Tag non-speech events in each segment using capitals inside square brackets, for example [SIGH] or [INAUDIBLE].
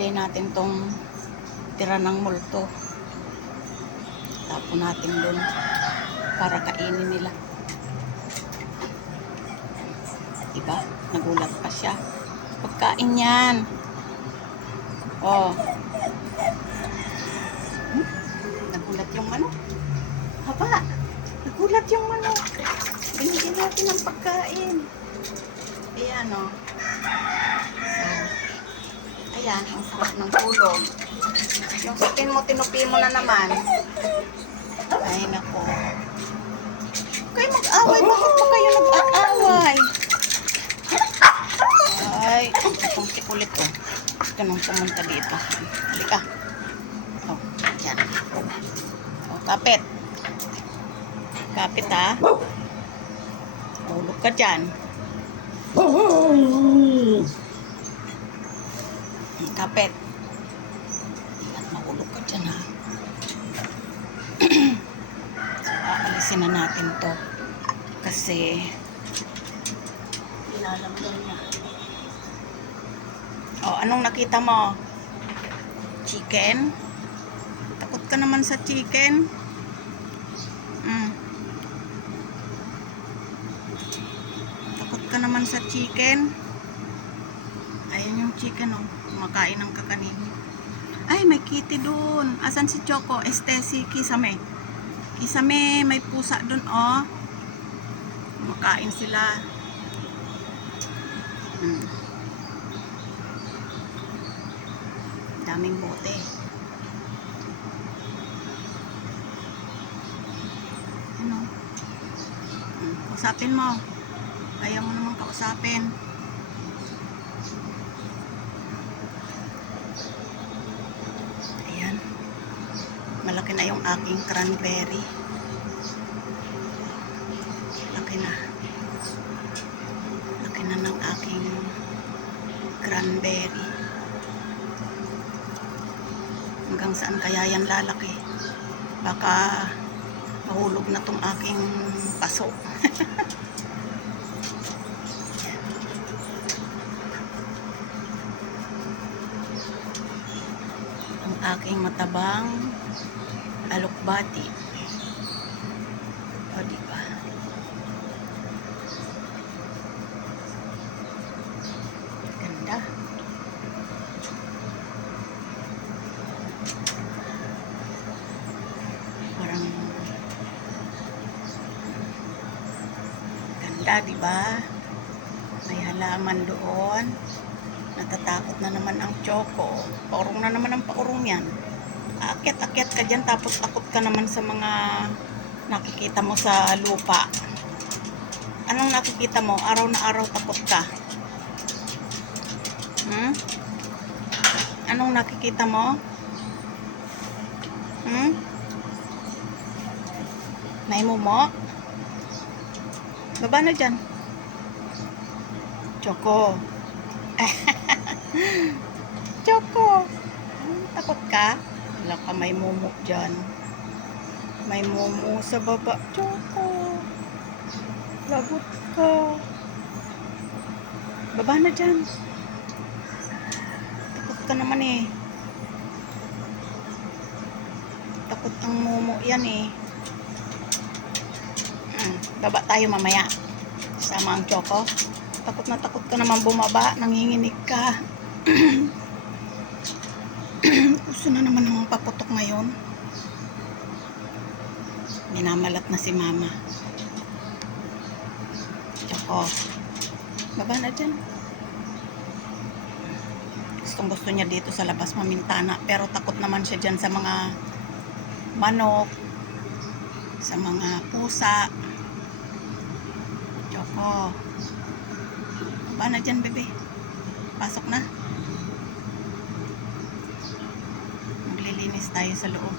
bibigay natin tong tira ng multo. Tapon natin dun para kainin nila. Diba? Nagulat pa siya. Pagkain yan. Oh. Hmm? Nagulat yung manok. Haba. Nagulat yung manok. Binigyan natin ng pagkain. Ayan, oh. Ayan, ang sarap ng tulog. Yung sapin mo, tinupi mo na naman. Ay, nako. Kayo mag-away. Bakit po kayo nag-aaway? Ay, itong tikulit ko. Ito nung pumunta dito. Halika. Oh, yan. Oh, kapit. Kapit ha. Tulog ka dyan. Kapit. At mahulog ka dyan ha. [CLEARS THROAT] so, na natin to. Kasi, Nilalamdam niya. Oh, anong nakita mo? Chicken? Takot ka naman sa chicken? Mm. Takot ka naman sa chicken? Yung chicken, oh. Kumakain ng kakanin. Ay, may kitty dun. Asan si Choco? Este, si Kisame. Kisame, may pusa dun, oh. Kumakain sila. Hmm. Daming bote. Ano? Hmm. Kausapin mo. Ayaw mo naman kausapin. Ayan. Malaki na yung aking cranberry. Laki na. Laki na ng aking cranberry. Hanggang saan kaya yan lalaki? Baka mahulog na tong aking paso. [LAUGHS] Ang aking matabang alukbati. O, diba? Ganda. Parang ganda, di ba? May halaman doon. Natatakot na naman ang choco. Paurong na naman ang paurong yan. Akyat-akyat ka dyan tapos takot ka naman sa mga nakikita mo sa lupa. Anong nakikita mo? Araw na araw takot ka. Hmm? Anong nakikita mo? Hmm? May mumo? Baba na dyan. Choco. [LAUGHS] Choco. Hmm, takot ka? Wala ka may mumo dyan. May mumo sa baba. Choco. Lagot ka. Baba na dyan. Takot ka naman eh. Takot ang mumo yan eh. Hmm, baba tayo mamaya. Sama ang choco. Takot na takot ka naman bumaba. Nanginginig ka. [CLEARS THROAT] Gusto na naman ng paputok ngayon. Minamalat na si mama. Choco. Baba na dyan. Gustong gusto niya dito sa labas mamintana. Pero takot naman siya dyan sa mga manok. Sa mga pusa. Choco. Baba na dyan, bebe. Pasok na. Maglilinis tayo sa loob.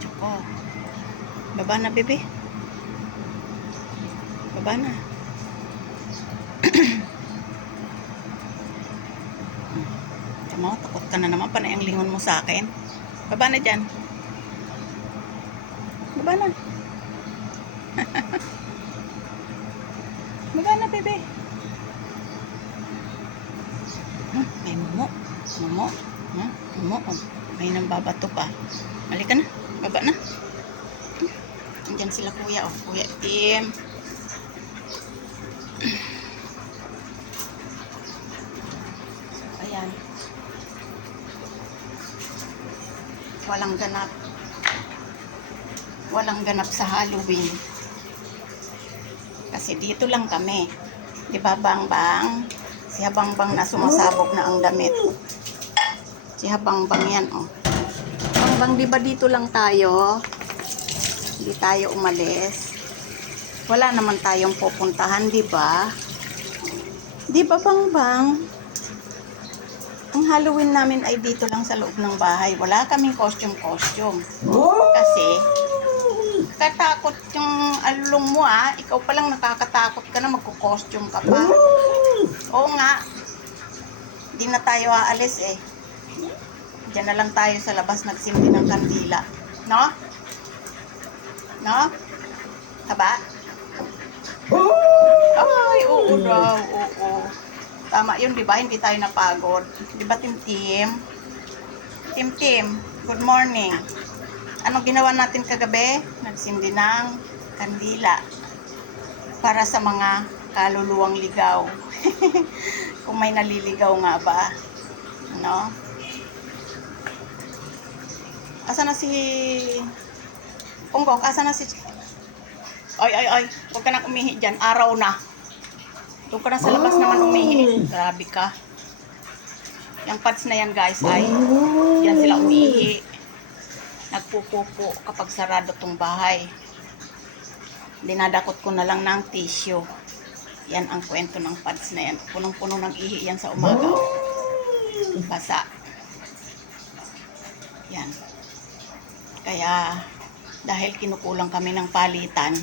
Choco. Baba na, bebe. Baba na. [CLEARS THROAT] Tama, takot ka na naman. Panay ang lingon mo sa akin. Baba na dyan. Baba na. [LAUGHS] Baba na, bebe. Hmm, may Mumo. Hmm, mumo. Oh. May nang babato pa. Halika na. Baba na. Andyan sila kuya. Oh. Kuya Tim. Ayan. Walang ganap. Walang ganap sa Halloween. Kasi dito lang kami. Di ba, Bang Bang? Si Habang Bang na sumasabog na ang damit. Si Habang Bang yan, oh. Bang Bang, di ba dito lang tayo? Hindi tayo umalis. Wala naman tayong pupuntahan, di ba? Di ba, Bang Bang? Ang Halloween namin ay dito lang sa loob ng bahay. Wala kaming costume-costume. Kasi, katakot yung alulong mo ah. Ikaw palang nakakatakot ka na magko-costume ka pa. Oo nga. Di na tayo aalis eh. Diyan na lang tayo sa labas nagsimdi ng kandila. No? No? Haba? Ay, oo daw, oo. Tama yun, di ba? Hindi tayo napagod. Di ba, Tim Tim? Tim Tim, good morning. Anong ginawa natin kagabi? Nagsindi ng kandila para sa mga kaluluwang ligaw. [LAUGHS] Kung may naliligaw nga ba. No? Asa na si... Punggok, asa na si... Ay, ay, ay. Huwag ka na umihi dyan. Araw na. Doon ka na sa labas naman umihi. Grabe ka. Yung pads na yan guys ay yan sila umihi. Nagpupupo kapag sarado tong bahay. Dinadakot ko na lang ng tissue. Yan ang kwento ng pads na yan. Punong-puno ng ihi yan sa umaga. Basa. Yan. Kaya dahil kinukulang kami ng palitan,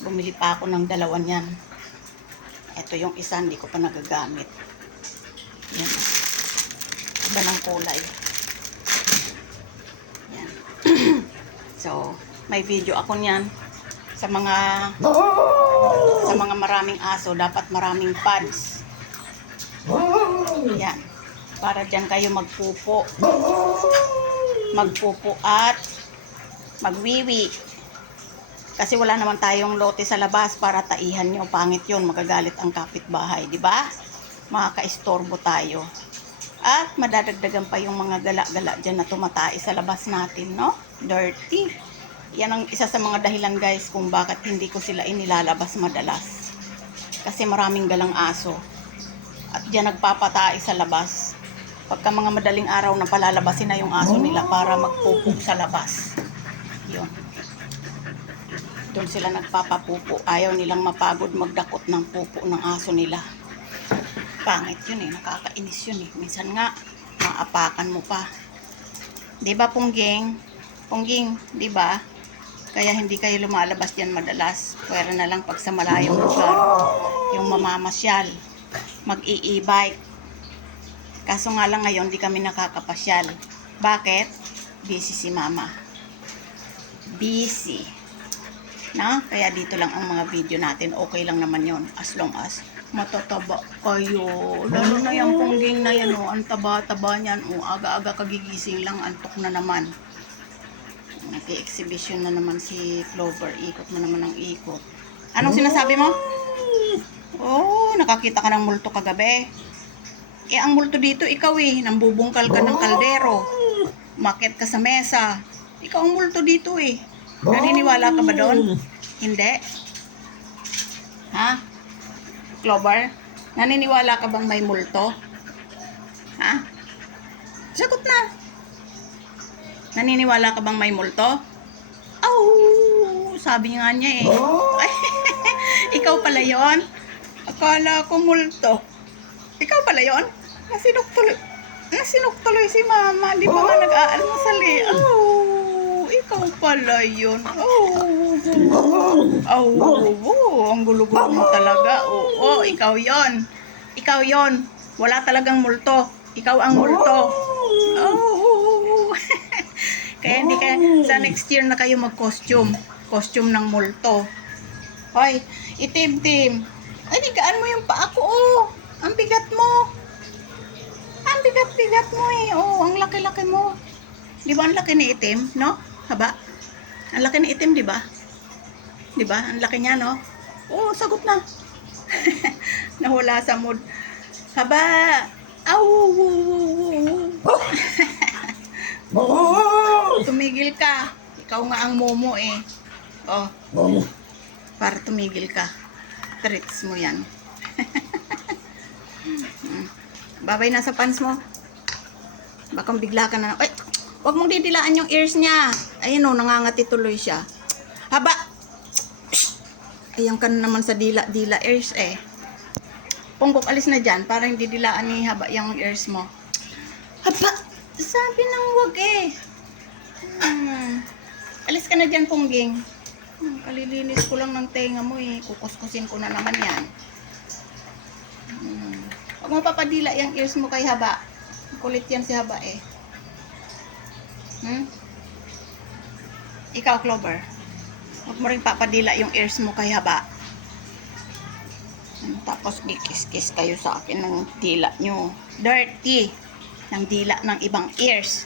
bumili pa ako ng dalawan yan. Ito yung isa, hindi ko pa nagagamit. Yan. Iba ng kulay. Yan. [CLEARS THROAT] so, may video ako niyan. Sa mga sa mga maraming aso, dapat maraming pads. Yan. Para dyan kayo magpupo. Magpupo at magwiwi. Kasi wala naman tayong lote sa labas para taihan nyo. Pangit yun, magagalit ang kapitbahay, di ba? Makaka-istorbo tayo. At madadagdagan pa yung mga gala-gala dyan na tumatai sa labas natin, no? Dirty. Yan ang isa sa mga dahilan guys kung bakit hindi ko sila inilalabas madalas. Kasi maraming galang aso. At dyan nagpapatai sa labas. Pagka mga madaling araw na palalabasin na yung aso nila para magpupog sa labas. Yun. Doon sila nagpapapupo. Ayaw nilang mapagod magdakot ng pupo ng aso nila. Pangit yun eh. Nakakainis yun eh. Minsan nga, maapakan mo pa. Ba, Pungging? Pungging, di ba? Kaya hindi kayo lumalabas diyan madalas. Pwera na lang pag sa malayong lugar. Yung mamamasyal. Mag-i-e-bike. Kaso nga lang ngayon, di kami nakakapasyal. Bakit? Busy si mama. Busy. Na? Kaya dito lang ang mga video natin. Okay lang naman yon As long as matataba kayo. Lalo na yung pungging na yan, oh. Ang taba-taba niyan, oh. Aga-aga kagigising lang, antok na naman. Nag-exhibition na naman si Clover. Ikot mo naman ang ikot. Anong sinasabi mo? Oh, nakakita ka ng multo kagabi. Eh, ang multo dito, ikaw eh. Nambubungkal ka ng kaldero. Umakit ka sa mesa. Ikaw ang multo dito eh. Naniniwala ka ba doon? Hindi? Ha? Clover? Naniniwala ka bang may multo? Ha? Sagot na. Naniniwala ka bang may multo? Oh, sabi nga niya eh. Ay, [LAUGHS] ikaw pala yon. Akala ko multo. Ikaw pala yon? Nasinok tuloy. Nasinok tuloy si mama. Di ba nga nag-aalmusal eh? Oh, ikaw pala yun. Oh, oh, oh, ang gulo-gulo mo talaga. Oo, oh, ikaw yon. Ikaw yon. Wala talagang multo. Ikaw ang multo. Oh. [LAUGHS] Kaya hindi ka, sa next year na kayo mag-costume. Costume ng multo. Hoy, itim-tim. Ay, digaan mo yung paa ko, oh. Ang bigat mo. Bigat-bigat mo eh. Oh, ang laki-laki mo. Di ba ang laki ni itim, no? Haba? Ang laki ni itim, di ba? Di ba? Ang laki niya, no? Oh, sagot na. [LAUGHS] Nahula sa mood. Haba. Aw. [LAUGHS] Tumigil ka. Ikaw nga ang momo eh. Oh, para tumigil ka. Treats mo yan. Mm. Babay na sa pants mo. Baka bigla ka na. Ay, wag mong didilaan yung ears niya. Ayun o, nangangati tuloy siya. Haba. Ayan ka na naman sa dila-dila ears eh. Punggok, alis na dyan para hindi dilaan ni Haba yung ears mo. Haba! Sabi ng wag eh. Hmm. Alis ka na dyan, Pungging. Hmm, kalilinis ko lang ng tenga mo eh. Kukuskusin ko na naman yan. Hmm. Huwag mo papadila yung ears mo kay Haba. Kulit yan si Haba eh. Hmm? Ikaw, Clover. Huwag mo rin papadila yung ears mo kay Haba. Hmm, Tapos kikis-kis kayo sa akin ng dila nyo. Dirty. Ng dila ng ibang ears.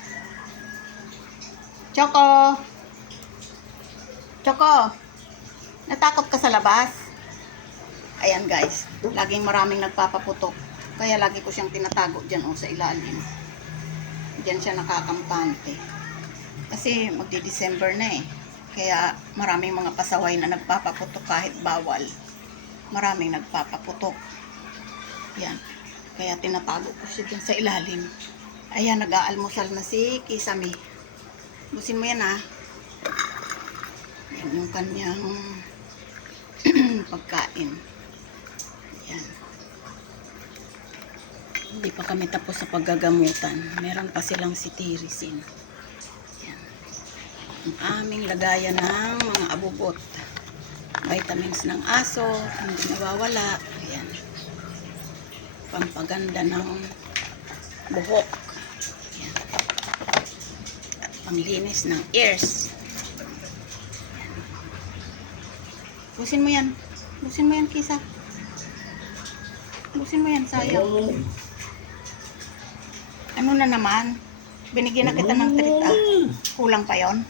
Choco! Choco! Natakot ka sa labas? Ayan guys, laging maraming nagpapaputok. Kaya lagi ko siyang tinatago dyan oh, sa ilalim. Diyan siya nakakampante. Kasi magdi-December na eh. Kaya maraming mga pasaway na nagpapaputok kahit bawal. Maraming nagpapaputok. Yan. Kaya tinatago ko siya dyan sa ilalim. Ayan, nag-aalmusal na si Kisame. Busin mo yan ha. Yan yung kanyang [CLEARS THROAT] pagkain. Yan. Hindi pa kami tapos sa paggagamutan. Meron pa silang sitirisin. Yan. Ang aming lagayan ng mga abubot. Vitamins ng aso, hindi nawawala. Ayan. Pampaganda ng buhok. Ayan. At panglinis ng ears. Busin mo yan. Busin mo yan, Kisa. Busin mo yan, sayang. Ano na naman? Binigyan na kita ng treat ah. Kulang pa yon.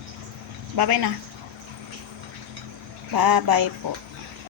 Bye-bye na. Bye-bye po.